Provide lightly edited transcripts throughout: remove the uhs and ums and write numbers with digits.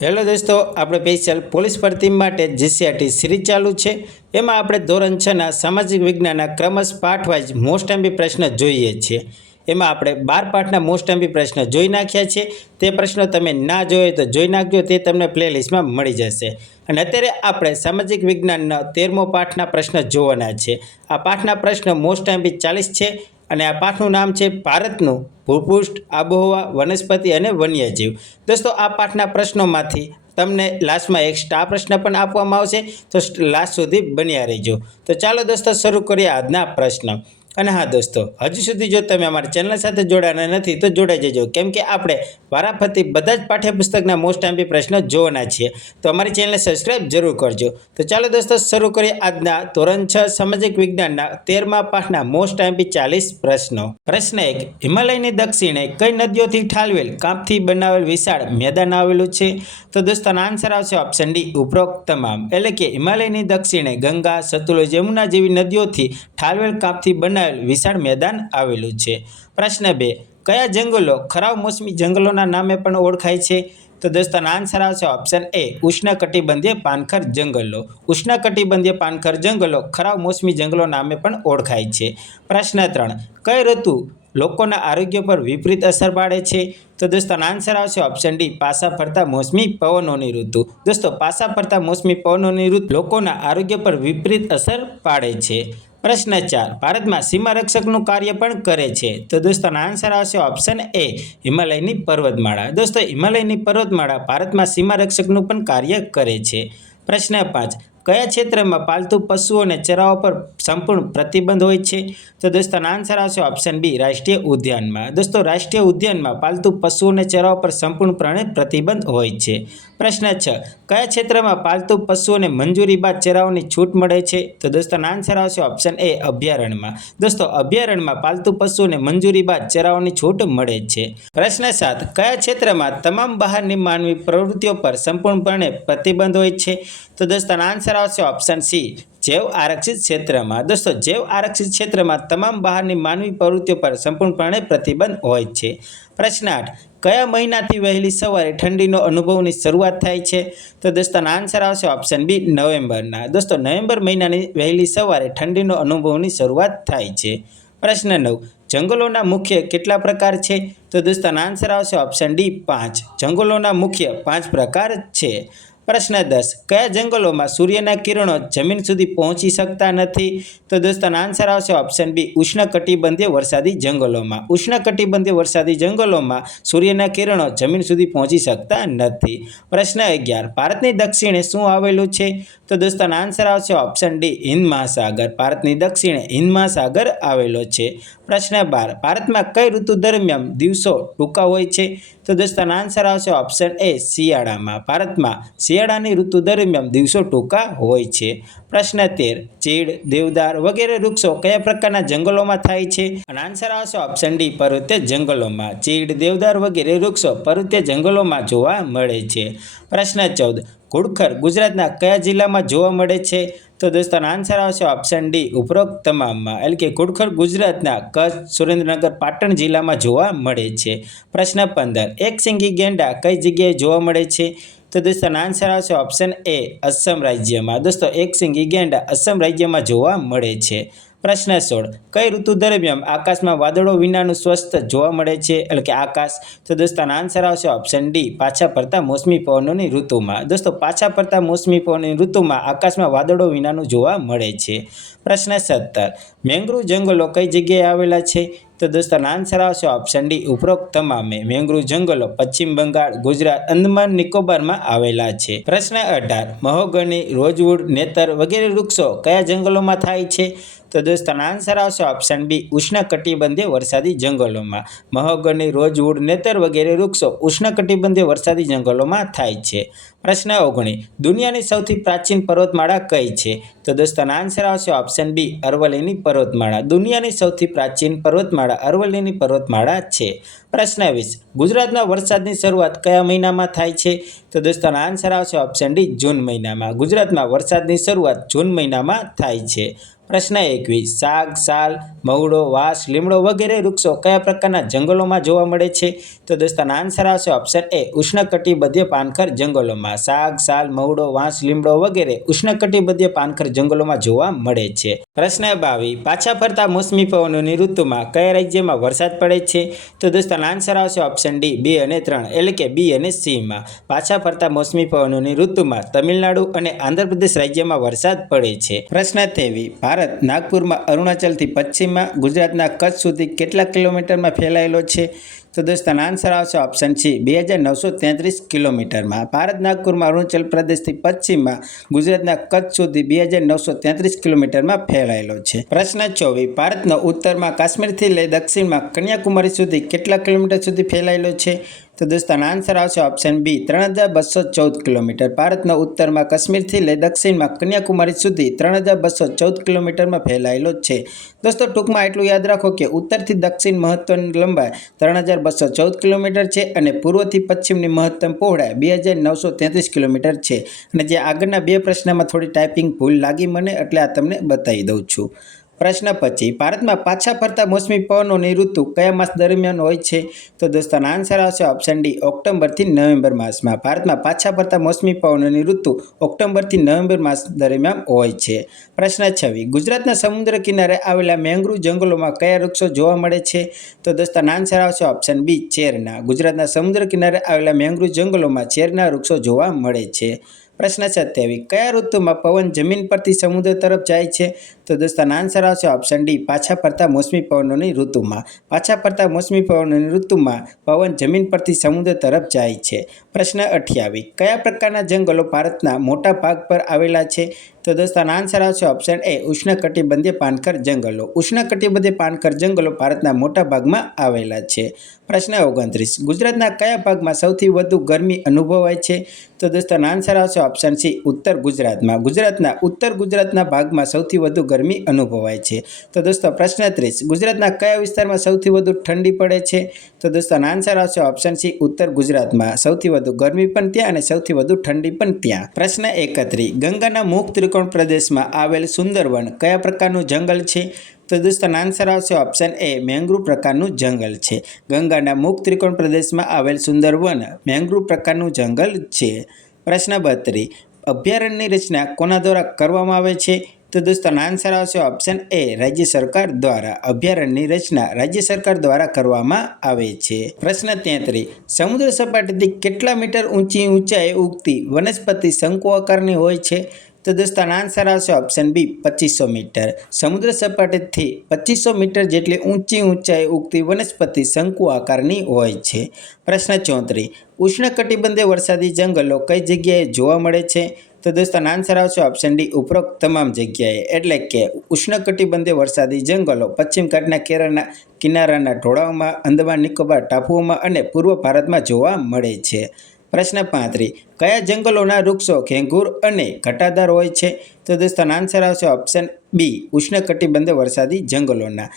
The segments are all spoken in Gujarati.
હેલો દોસ્તો, આપણે સ્પેશિયલ પોલીસ ભરતી માટે જીસીઆરટી સિરીઝ ચાલુ છે। એમાં આપણે ધોરણ 6ના સામાજિક વિજ્ઞાનના ક્રમશ પાઠ વાઇઝ મોસ્ટ એમપી પ્રશ્ન જોઈએ છીએ। એમાં આપણે 12 પાઠના મોસ્ટ એમપી પ્રશ્ન જોઈ નાખ્યા છે। તે પ્રશ્નો તમે ના જોયો તો જોઈ નાખજો, તે તમને પ્લેલિસ્ટમાં મળી જશે। અને અત્યારે આપણે સામાજિક વિજ્ઞાનના 13મો પાઠના પ્રશ્ન જોવાના છે। આ પાઠના પ્રશ્ન મોસ્ટ એમપી 40 છે અને આ પાઠનું નામ છે ભારતનું ભૂપૃષ્ઠ, આબોહવા, વનસ્પતિ અને વન્યજીવ। દોસ્તો, આ પાઠના પ્રશ્નોમાંથી તમને લાસ્ટમાં એક સ્ટાર પ્રશ્ન પણ આપવામાં આવશે, તો લાસ્ટ સુધી બન્યા રહેજો। તો ચાલો દોસ્તો શરૂ કરીએ આજના પ્રશ્ન। અને હા દોસ્તો, હજુ સુધી જો તમે અમારી ચેનલ સાથે જોડાના નથી તો જોડાઈ જજો, કેમ કે આપણે વારાફરતી બધા જ પાઠ્યપુસ્તકના મોસ્ટ એમપી પ્રશ્નો જોવાના છીએ। તો અમારી ચેનલને સબસ્ક્રાઇબ જરૂર કરજો। તો ચાલો દોસ્તો શરૂ કરીએ આજના ધોરણ 6 સામાજિક વિજ્ઞાનના 13મા પાઠના મોસ્ટ એમપી 40 પ્રશ્નો। પ્રશ્ન 1, હિમાલયની દક્ષિણે કઈ નદીઓથી ઠાલવેલ કાંપથી બનાવેલ વિશાળ મેદાન આવેલું છે? તો દોસ્તોનો આન્સર આવશે ઓપ્શન ડી, ઉપરોક્ત તમામ। એટલે કે હિમાલયની દક્ષિણે ગંગા, સતલુજ, યમુના જેવી નદીઓથી ઠાલવેલ કાંપથી બનાવેલ વિશાળ મેદાન આવેલું છે। પ્રશ્ન 2, કયા જંગલો ખરાબ મોસમી જંગલોના નામે પણ ઓળખાય છે? તો દોસ્તોનો આન્સર આવશે ઓપ્શન એ, ઉષ્ણકટિબંધીય પાનખર જંગલો। ઉષ્ણકટિબંધીય પાનખર જંગલો ખરાબ મોસમી જંગલો નામે પણ ઓળખાય છે। પ્રશ્ન 3, કઈ ઋતુ લોકોના આરોગ્ય પર વિપરીત અસર પાડે છે? તો દોસ્તોનો આન્સર આવશે ઓપ્શન ડી, પાછા ફરતા મોસમી પવનોની ઋતુ। દોસ્તો, પાછા ફરતા મોસમી પવનોની ઋતુ લોકોના આરોગ્ય પર વિપરીત અસર પાડે છે। પ્રશ્ન 4, ભારતમાં સીમા રક્ષકનું કાર્ય પણ કરે છે? તો દોસ્તોનો આન્સર આવશે ઓપ્શન એ, હિમાલયની પર્વતમાળા। દોસ્તો, હિમાલયની પર્વતમાળા ભારતમાં સીમા રક્ષકનું પણ કાર્ય કરે છે। પ્રશ્ન 5, કયા ક્ષેત્રમાં પાલતુ પશુઓને ચરાવવા પર સંપૂર્ણ પ્રતિબંધ હોય છે? તો દોસ્તોનો આન્સર આવશે ઓપ્શન બી, રાષ્ટ્રીય ઉદ્યાનમાં। દોસ્તો, રાષ્ટ્રીય ઉદ્યાનમાં પાલતુ પશુઓને ચરાવવા પર સંપૂર્ણપણે પ્રતિબંધ હોય છે। પ્રશ્ન 6, કયા ક્ષેત્રમાં પાલતુ પશુઓને મંજૂરી બાદ ચરાવવાની છૂટ મળે છે? તો દોસ્તોનો આન્સર આવશે ઓપ્શન એ, અભયારણ્યમાં। દોસ્તો, અભયારણ્યમાં પાલતુ પશુઓને મંજૂરી બાદ ચરાવવાની છૂટ મળે છે। પ્રશ્ન 7, કયા ક્ષેત્રમાં તમામ બહારની માનવી પ્રવૃત્તિઓ પર સંપૂર્ણપણે પ્રતિબંધ હોય છે? તો દોસ્તોનો આન્સર આવશે ઓપ્શન સી, જૈવ આરક્ષિત ક્ષેત્રમાં। દોસ્તો, જૈવ આરક્ષિત ક્ષેત્રમાં તમામ બહારની માનવી પ્રવૃત્તિઓ પર સંપૂર્ણપણે પ્રતિબંધ હોય છે। પ્રશ્ન 8, કયા મહિનાથી વહેલી સવારે ઠંડીનો અનુભવની શરૂઆત થાય છે? તો દોસ્તોનો આન્સર આવશે ઓપ્શન બી, નવેમ્બરના। દોસ્તો, નવેમ્બર મહિનાની વહેલી સવારે ઠંડીનો અનુભવની શરૂઆત થાય છે। પ્રશ્ન 9, જંગલોના મુખ્ય કેટલા પ્રકાર છે? તો દોસ્તોનો આન્સર આવશે ઓપ્શન ડી, 5। જંગલોના મુખ્ય 5 પ્રકાર છે। પ્રશ્ન 10, કયા જંગલોમાં સૂર્યના કિરણો જમીન સુધી પહોંચી શકતા નથી? તો દોસ્તોનો આન્સર આવશે ઓપ્શન બી, ઉષ્ણકટિબંધીય વરસાદી જંગલોમાં। ઉષ્ણકટિબંધીય વરસાદી જંગલોમાં સૂર્યના કિરણો જમીન સુધી પહોંચી શકતા નથી। પ્રશ્ન 11, ભારતની દક્ષિણે શું આવેલું છે? તો દોસ્તોનો આન્સર આવશે ઓપ્શન ડી, હિન્દ મહાસાગર। ભારતની દક્ષિણે હિન્દ મહાસાગર આવેલો છે। પ્રશ્ન 12, ભારતમાં કઈ ઋતુ દરમિયાન દિવસો ટૂંકા હોય છે? તો દોસ્તોનો આન્સર આવશે ઓપ્શન એ, શિયાળામાં। ભારતમાં શિયાળાની ઋતુ દરમિયાન દિવસો ટૂંકા હોય છે। પ્રશ્ન 13, ચીડ, દેવદાર વગેરે વૃક્ષો કયા પ્રકારના જંગલોમાં થાય છે? અને આન્સર આવશે ઓપ્શન ડી, પર્વતીય જંગલોમાં। ચીડ, દેવદાર વગેરે વૃક્ષો પર્વતીય જંગલોમાં જોવા મળે છે। પ્રશ્ન 14, ઘુડખર ગુજરાતના કયા જિલ્લામાં જોવા મળે છે? તો દોસ્તોનો આન્સર આવશે ઓપ્શન ડી, ઉપરોક્ત તમામમાં। એટલે કે ઘુડખર ગુજરાતના કચ્છ, સુરેન્દ્રનગર, પાટણ જિલ્લામાં જોવા મળે છે। પ્રશ્ન 15, એકશિંગી ગેંડા કઈ જગ્યાએ જોવા મળે છે? તો દોસ્તોનો આન્સર આવશે ઓપ્શન એ, અસમ રાજ્યમાં। દોસ્તો, એકશિંગી ગેંડા અસમ રાજ્યમાં જોવા મળે છે। પ્રશ્ન 16, કઈ ઋતુ દરમિયાન આકાશમાં વાદળો વિનાનું સ્વસ્થ જોવા મળે છે? એટલે કે આકાશ। તો દોસ્તોનો આન્સર આવશે ઓપ્શન ડી, પાછા ફરતા મોસમી પવનોની ઋતુમાં। દોસ્તો, પાછા ફરતા મોસમી પવનની ઋતુમાં આકાશમાં વાદળો વિનાનું જોવા મળે છે। પ્રશ્ન 17, મેંગ્રુવ જંગલો કઈ જગ્યાએ આવેલા છે? તો દોસ્તોનો આન્સર આવશે ઓપ્શન ડી, ઉપરોક્ત તમામે। મેંગ્રુવ જંગલો પશ્ચિમ બંગાળ, ગુજરાત, અંદમાન નિકોબારમાં આવેલા છે। પ્રશ્ન 18, મહોગની, રોઝવુડ, નેતર વગેરે વૃક્ષો કયા જંગલોમાં થાય છે? તો દોસ્તોનો આન્સર આવશે ઓપ્શન બી, ઉષ્ણકટિબંધીય વરસાદી જંગલોમાં। મહોગની, રોઝવુડ, નેતર વગેરે વૃક્ષો ઉષ્ણકટિબંધીય વરસાદી જંગલોમાં થાય છે। પ્રશ્ન 19, દુનિયાની સૌથી પ્રાચીન પર્વતમાળા કઈ છે? તો દોસ્તોનો આન્સર આવશે ઓપ્શન બી, અરવલ્લીની પર્વતમાળા। દુનિયાની સૌથી પ્રાચીન પર્વતમાળા અરવલ્લીની પર્વતમાળા છે। પ્રશ્ન 20, ગુજરાતમાં વરસાદની શરૂઆત કયા મહિનામાં થાય છે? તો દોસ્તો આન્સર આવશે ઓપ્શન ડી, જૂન મહિનામાં. ગુજરાતમાં વરસાદની શરૂઆત જૂન મહિનામાં થાય છે. પ્રશ્ન 21. સાગ, સાલ, મહુડો, વાંસ, લીમડો વગેરે વૃક્ષો કયા પ્રકારના જંગલોમાં જોવા મળે છે? તો દોસ્તો આન્સર આવશે ઓપ્શન એ, ઉષ્ણકટિબંધીય પાનખર જંગલોમાં. સાગ, સાલ, મહુડો, વાંસ, લીમડો વગેરે ઉષ્ણકટિબંધીય પાનખર જંગલોમાં જોવા મળે છે. પ્રશ્ન 22. પાછા ફરતા મોસમી પવનોની ઋતુમાં કયા રાજ્યમાં વરસાદ પડે છે? તો દોસ્તો આન્સર આવશે ઓપ્શન ડી, 2 અને 3 એટલે કે બી અને સીમાં. પાછા ફરતા મોસમી પવનોની ઋતુમાં તમિલનાડુ અને આંધ્રપ્રદેશ રાજ્યમાં વરસાદ પડે છે. પ્રશ્ન 23. ભારત નાગપુરમાં અરુણાચલથી પશ્ચિમમાં ગુજરાતના કચ્છ સુધી કેટલા કિલોમીટરમાં ફેલાયેલો છે? તો દોસ્તો આન્સર આવશે ઓપ્શન સી, 2933 કિલોમીટરમાં. ભારત નાગપુરમાં અરુણાચલ પ્રદેશથી પશ્ચિમમાં ગુજરાતના કચ્છ સુધી 2933 કિલોમીટરમાં ફેલાયેલો છે. પ્રશ્ન 24. ભારતનો ઉત્તરમાં કાશ્મીરથી લઈ દક્ષિણમાં કન્યાકુમારી સુધી કેટલા કિલોમીટર સુધી ફેલાયેલો છે? તો દોસ્તો આન્સર આવશે ઓપ્શન બી, 3214 કિલોમીટર. ભારતનો ઉત્તરમાં કાશ્મીરથી લઈ દક્ષિણમાં કન્યાકુમારી સુધી 3214 કિલોમીટરમાં ફેલાયેલો છે. દોસ્તો ટૂંકમાં એટલું યાદ રાખો કે ઉત્તરથી દક્ષિણ મહત્તમની લંબાઈ 3214 કિલોમીટર છે અને પૂર્વથી પશ્ચિમની મહત્તમ પહોળાઈ 2933 કિલોમીટર છે. અને જે આગળના બે પ્રશ્નમાં થોડી ટાઈપિંગ ભૂલ લાગી મને, એટલે આ તમને બતાવી દઉં છું. પ્રશ્ન 25. ભારતમાં પાછા ફરતા મોસમી પવનોની ઋતુ કયા માસ દરમિયાન હોય છે? તો દોસ્તો આન્સર આવશે ઓપ્શન ડી, ઓક્ટોબરથી નવેમ્બર માસમાં. ભારતમાં પાછા ફરતા મોસમી પવનોની ઋતુ ઓક્ટોબરથી નવેમ્બર માસ દરમિયાન હોય છે. પ્રશ્ન 26. ગુજરાતના સમુદ્ર કિનારે આવેલા મેંગ્રુવ જંગલોમાં કયા વૃક્ષો જોવા મળે છે? તો દોસ્તો આન્સર આવશે ઓપ્શન બી, ચેરના. ગુજરાતના સમુદ્ર કિનારે આવેલા મેંગ્રુવ જંગલોમાં ચેરના વૃક્ષો જોવા મળે છે. પ્રશ્ન 27. કયા ઋતુમાં પવન જમીન પરથી સમુદ્ર તરફ જાય છે? તો દોસ્તો આન્સર આવશે ઓપ્શન ડી, પાછા ફરતા મોસમી પવનોની ઋતુમાં. પાછા ફરતા મોસમી પવનોની ઋતુમાં પવન જમીન પરથી સમુદ્ર તરફ જાય છે. પ્રશ્ન 28. કયા પ્રકારના જંગલો ભારતના મોટા ભાગ પર આવેલા છે? તો દોસ્તો આન્સર આવશે ઓપ્શન એ, ઉષ્ણકટિબંધીય પાનખર જંગલો. ઉષ્ણકટિબંધીય પાનખર જંગલો ભારતના મોટા ભાગમાં આવેલા છે. પ્રશ્ન 29. ગુજરાતના કયા ભાગમાં સૌથી વધુ ગરમી અનુભવાય છે? તો દોસ્તો આન્સર આવશે ઓપ્શન સી, ઉત્તર ગુજરાતમાં. ગુજરાતના ઉત્તર ગુજરાતના ભાગમાં સૌથી વધુ ગરમી અનુભવાય છે. તો દોસ્તો પ્રશ્ન 30. ગુજરાતના કયા વિસ્તારમાં સૌથી વધુ ઠંડી પડે છે? તો દોસ્તો આન્સર આવશે ઓપ્શન સી, ઉત્તર ગુજરાતમાં. સૌથી વધુ ગરમી પણ ત્યાં અને સૌથી વધુ ઠંડી પણ ત્યાં. પ્રશ્ન 31. ગંગાના મુખ ત્રિકોણ પ્રદેશમાં આવેલ સુંદરવન કયા પ્રકારનું જંગલ છે? તો દોસ્તો આન્સર આવશે ઓપ્શન એ, મેંગ્રુવ પ્રકારનું જંગલ છે. ગંગાના મુખ ત્રિકોણ પ્રદેશમાં આવેલ સુંદરવન મેંગ્રુવ પ્રકારનું જંગલ છે. પ્રશ્ન 32. અભયારણ્યની રચના કોના દ્વારા કરવામાં આવે છે? તો દોસ્તો આન્સર આવશે ઓપ્શન એ, રાજ્ય સરકાર દ્વારા. અભયારણ્યની રચના રાજ્ય સરકાર દ્વારા કરવામાં આવે છે. પ્રશ્ન 33. સમુદ્ર સપાટીથી કેટલા મીટર ઊંચાઈએ ઉગતી વનસ્પતિ શંકુ આકારની હોય છે? તો દોસ્તો આન્સર આવશે ઓપ્શન બી, 2500 મીટર. સમુદ્ર સપાટીથી 2500 મીટર જેટલી ઊંચાઈએ ઉગતી વનસ્પતિ શંકુ આકારની હોય છે. પ્રશ્ન 34. ઉષ્ણકટિબંધીય વરસાદી જંગલો કઈ જગ્યાએ જોવા મળે છે? તો દોસ્તો આન્સર આવશે ઓપ્શન ડી, ઉપરોક્ત તમામ જગ્યાએ. એટલે કે ઉષ્ણકટિબંધીય વરસાદી જંગલો પશ્ચિમ ઘાટના કેરળના કિનારાના ઢોળાવમાં, અંદમાન નિકોબાર ટાપુઓમાં અને પૂર્વ ભારતમાં જોવા મળે છે. પ્રશ્ન 35. કયા જંગલોના વૃક્ષો ઘેંઘુર અને ઘટાદાર હોય છે? તો દોસ્તો આન્સર આવશે ઓપ્શન બી, ઉષ્ણકટિબંધીય વરસાદી જંગલોના.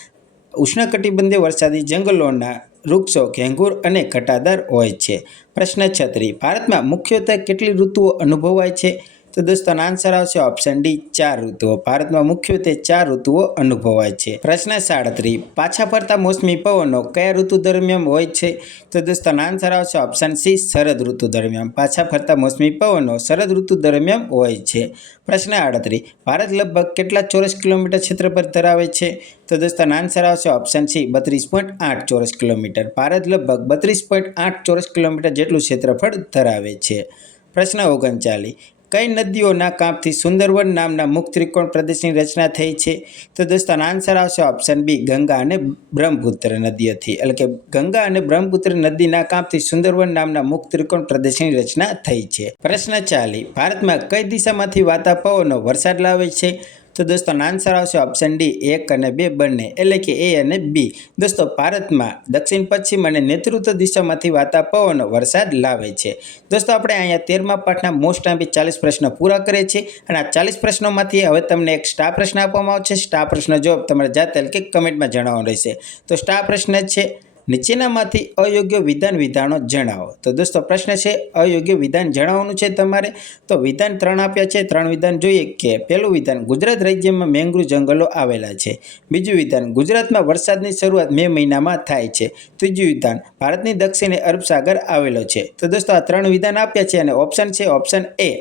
ઉષ્ણકટિબંધીય વરસાદી જંગલોના વૃક્ષો ઘેંઘુર અને ઘટાદાર હોય છે. પ્રશ્ન 36. ભારતમાં મુખ્યત્વે કેટલી ઋતુઓ અનુભવાય છે? તો દોસ્તો આન્સર આવશે ઓપ્શન ડી, 4 ઋતુઓ. ભારતમાં મુખ્યત્વે 4 ઋતુઓ અનુભવાય છે. પ્રશ્ન 37. પાછા ફરતા મોસમી પવનો કયા ઋતુ દરમિયાન હોય છે? તો દોસ્તો આન્સર આવશે ઓપ્શન સી, શરદ ઋતુ દરમિયાન. પાછા ફરતા મોસમી પવનો શરદ ઋતુ દરમિયાન હોય છે. પ્રશ્ન 38. ભારત લગભગ કેટલા ચોરસ કિલોમીટર ક્ષેત્રફળ ધરાવે છે? તો દોસ્તો આન્સર આવશે ઓપ્શન સી, 32.8 ચોરસ કિલોમીટર. ભારત લગભગ 32.8 ચોરસ કિલોમીટર જેટલું ક્ષેત્રફળ ધરાવે છે. પ્રશ્ન 39. કઈ નદીઓના કાંપથી સુંદરવન નામના મુખ ત્રિકોણ પ્રદેશની રચના થઈ છે? તો દોસ્તો આન્સર આવશે ઓપ્શન બી, ગંગા અને બ્રહ્મપુત્ર નદીઓથી. એટલે કે ગંગા અને બ્રહ્મપુત્ર નદીના કાંપથી સુંદરવન નામના મુખ ત્રિકોણ પ્રદેશની રચના થઈ છે. પ્રશ્ન 40. ભારતમાં કઈ દિશામાંથી વાતા પવનો વરસાદ લાવે છે? તો દોસ્તો આન્સર આવશે ઓપ્શન ડી, 1 અને 2 બંને. એટલે કે એ અને બી. દોસ્તો ભારતમાં દક્ષિણ પશ્ચિમ અને નૈઋત્ય દિશામાંથી વાતા પવનો વરસાદ લાવે છે. દોસ્તો આપણે અહીંયા 13મા પાઠના મોસ્ટ આઈમ્પી 40 પ્રશ્નો પૂરા કરીએ છીએ અને આ 40 પ્રશ્નોમાંથી હવે તમને એક સ્ટાર પ્રશ્ન આપવામાં આવશે. સ્ટાર પ્રશ્ન જવાબ તમારે જાતે કે કમેન્ટમાં જણાવવાનો રહેશે. તો સ્ટાર પ્રશ્ન છે, નીચેનામાંથી અયોગ્ય વિધાનો જણાવો. તો દોસ્તો પ્રશ્ન છે અયોગ્ય વિધાન જણાવવાનું છે તમારે. તો વિધાન 3 આપ્યા છે. 3 વિધાન જોઈએ કે પહેલું વિધાન ગુજરાત રાજ્યમાં મેંગ્રુવ જંગલો આવેલા છે. બીજું વિધાન ગુજરાતમાં વરસાદની શરૂઆત મે મહિનામાં થાય છે. ત્રીજું વિધાન ભારતની દક્ષિણે અરબ સાગર આવેલો છે. તો દોસ્તો આ 3 વિધાન આપ્યા છે અને ઓપ્શન છે ઓપ્શન એ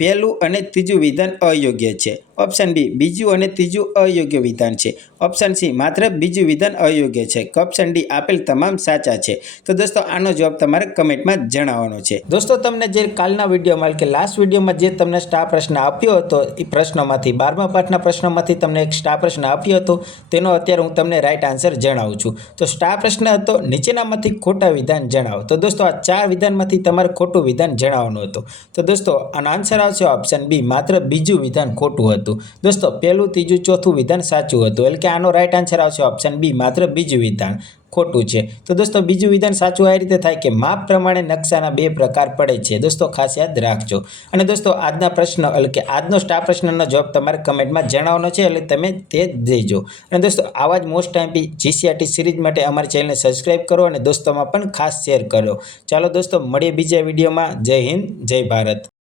પહેલું અને ત્રીજું વિધાન અયોગ્ય છે. ઓપ્શન બી બીજું અને ત્રીજું અયોગ્ય વિધાન છે. ઓપ્શન સી માત્ર બીજું વિધાન અયોગ્ય છે. ઓપ્શન ડી આપેલ તમામ સાચા છે. તો દોસ્તો આનો જવાબ તમારે કમેન્ટમાં જણાવવાનો છે. દોસ્તો તમને જે કાલના વિડીયોમાં કે લાસ્ટ વિડીયોમાં જે તમને સ્ટાર પ્રશ્ન આપ્યો હતો એ પ્રશ્નોમાંથી 12મા પાઠના પ્રશ્નોમાંથી તમને એક સ્ટાર પ્રશ્ન આપ્યો હતો તેનો અત્યારે હું તમને રાઈટ આન્સર જણાવું છું. તો સ્ટાર પ્રશ્ન હતો નીચેનામાંથી ખોટા વિધાન જણાવો. તો દોસ્તો આ 4 વિધાનમાંથી તમારે ખોટું વિધાન જણાવવાનું હતું. તો દોસ્તો આનો આન્સર આવશે ઓપ્શન બી માત્ર બીજું વિધાન ખોટું હતું. દોસ્તો પહેલું ત્રીજું ચોથું વિધાન સાચું હતું. એટલે કે આનો રાઈટ આન્સર આવશે ઓપ્શન બી માત્ર બીજું વિધાન ખોટું છે. તો દોસ્તો બીજું વિધાન સાચું આ રીતે થાય કે માપ પ્રમાણે નકશાના 2 પ્રકાર પડે છે. દોસ્તો ખાસ યાદ રાખજો. અને દોસ્તો આજના પ્રશ્ન એટલે કે આજનો સ્ટાર પ્રશ્નનો જવાબ તમારે કમેન્ટમાં જણાવવાનો છે એટલે તમે તે દેજો. અને દોસ્તો આવા જ મોસ્ટ ટાઈમ જીસીઆરટી સિરીઝ માટે અમારી ચેનલને સબસ્ક્રાઇબ કરો અને દોસ્તોમાં પણ ખાસ શેર કરો. ચાલો દોસ્તો મળીએ બીજા વિડીયોમાં. જય હિન્દ, જય ભારત.